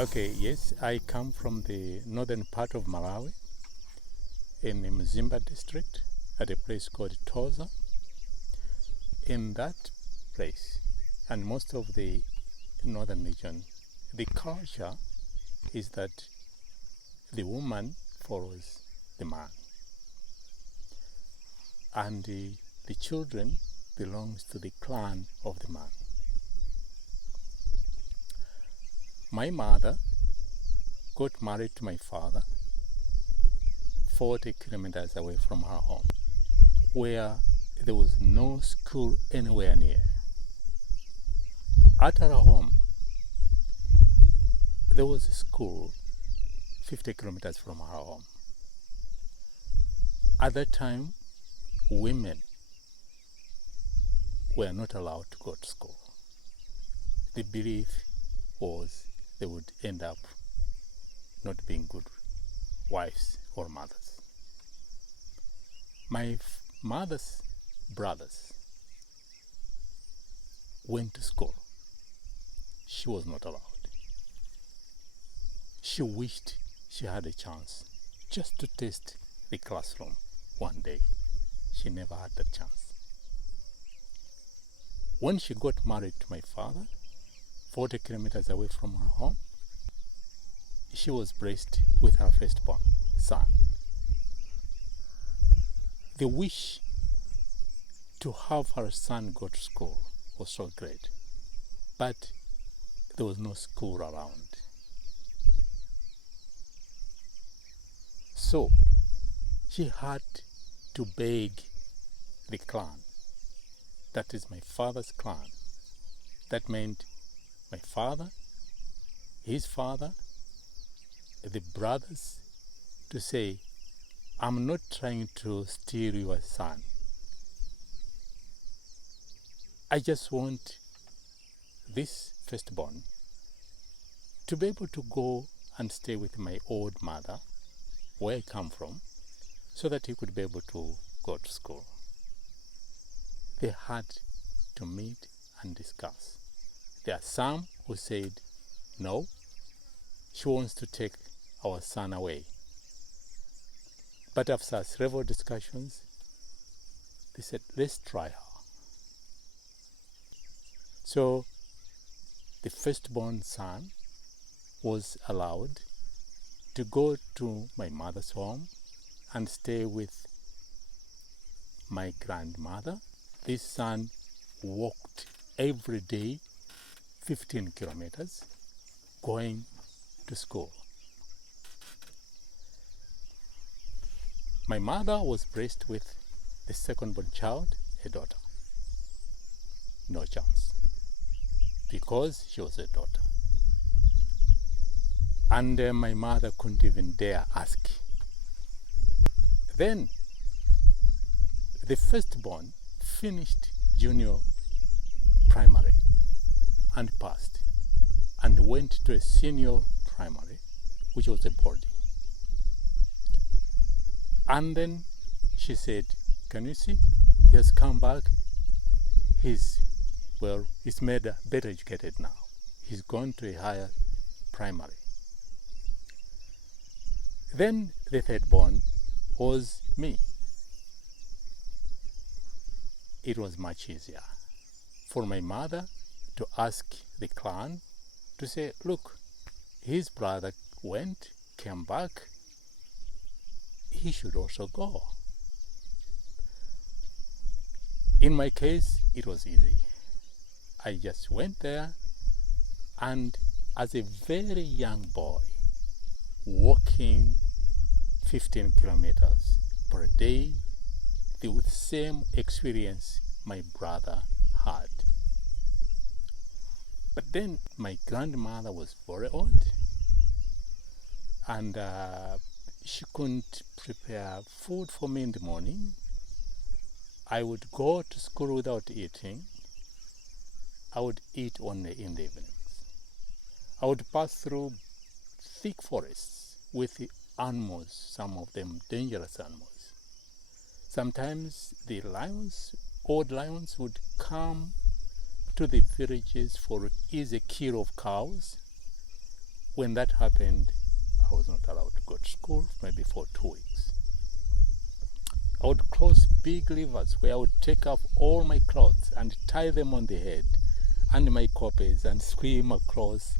Okay, yes, I come from the northern part of Malawi in the Mphande district at a place called Toza. In that place, and most of the northern region, the culture is that the woman follows the man and the children belongs to the clan of the man. My mother got married to my father 40 kilometers away from her home, where there was no school anywhere near. At her home, there was a school 50 kilometers from her home. At that time, women were not allowed to go to school. The belief was they would end up not being good wives or mothers. My mother's brothers went to school. She was not allowed. She wished she had a chance just to taste the classroom one day. She never had that chance. When she got married to my father, 40 kilometers away from her home, she was blessed with her firstborn son. The wish to have her son go to school was so great, but there was no school around. So she had to beg the clan, that is my father's clan. That meant my father, his father, the brothers, to say, I'm not trying to steal your son. I just want this firstborn to be able to go and stay with my old mother, where I come from, so that he could be able to go to school. They had to meet and discuss. There are some who said, no, she wants to take our son away. But after several discussions, they said, let's try her. So the firstborn son was allowed to go to my mother's home and stay with my grandmother. This son walked every day 15 kilometers going to school. My mother was blessed with the second-born child, a daughter. No chance, because she was a daughter. And my mother couldn't even dare ask. Then the firstborn finished junior primary and passed and went to a senior primary, which was a boarding. And then she said, can you see? He has come back. He's made better educated now. He's gone to a higher primary. Then the thirdborn was me. It was much easier for my mother to ask the clan to say, look, his brother went, came back, he should also go. In my case, it was easy. I just went there, and as a very young boy, walking 15 kilometers per day, the same experience my brother had. But then my grandmother was very old, and she couldn't prepare food for me in the morning. I would go to school without eating. I would eat only in the evenings. I would pass through thick forests with the animals, some of them dangerous animals. Sometimes the lions, old lions, would come to the villages for easy kill of cows. when that happened, I was not allowed to go to school maybe for 2 weeks. I would cross big rivers where I would take off all my clothes and tie them on the head and my copies and swim across